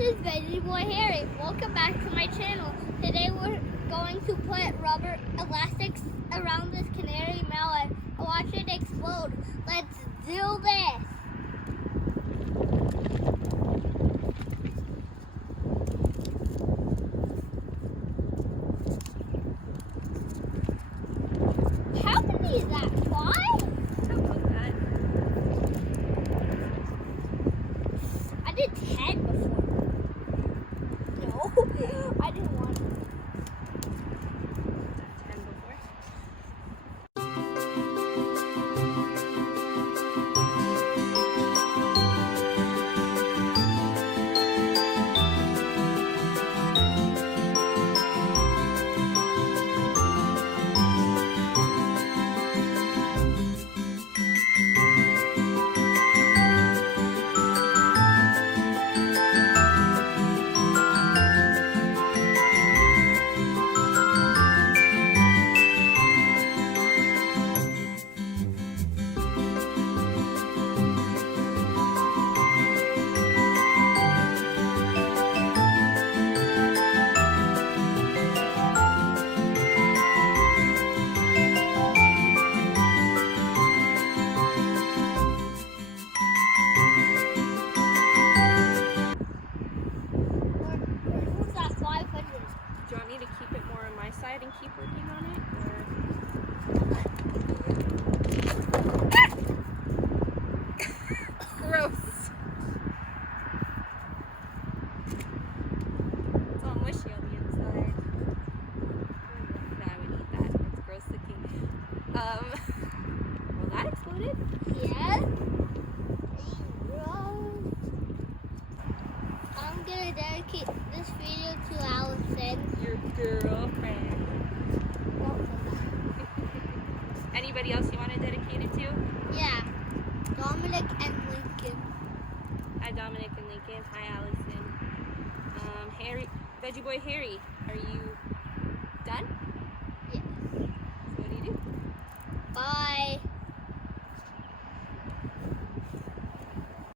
is Veggie Boy Harry. Welcome back to my channel. Today we're going to put rubber elastics around this canary melon and watch it explode. Let's do this. How many is that? 5? Something like that. I did 10 before. No, I didn't want to. 10 before. Who's that 500? Do you want me to keep it more on my side and keep working on it? Or... Gross. It's all mushy on the inside. No, I would eat that. It's gross looking. Well, that exploded. Yes. I'm gonna dedicate this video to Allison. Your girlfriend. Anybody else you want to dedicate it to? Yeah, Dominic and Lincoln. Hi, Dominic and Lincoln. Hi, Allison. Harry, Veggie Boy Harry, are you done?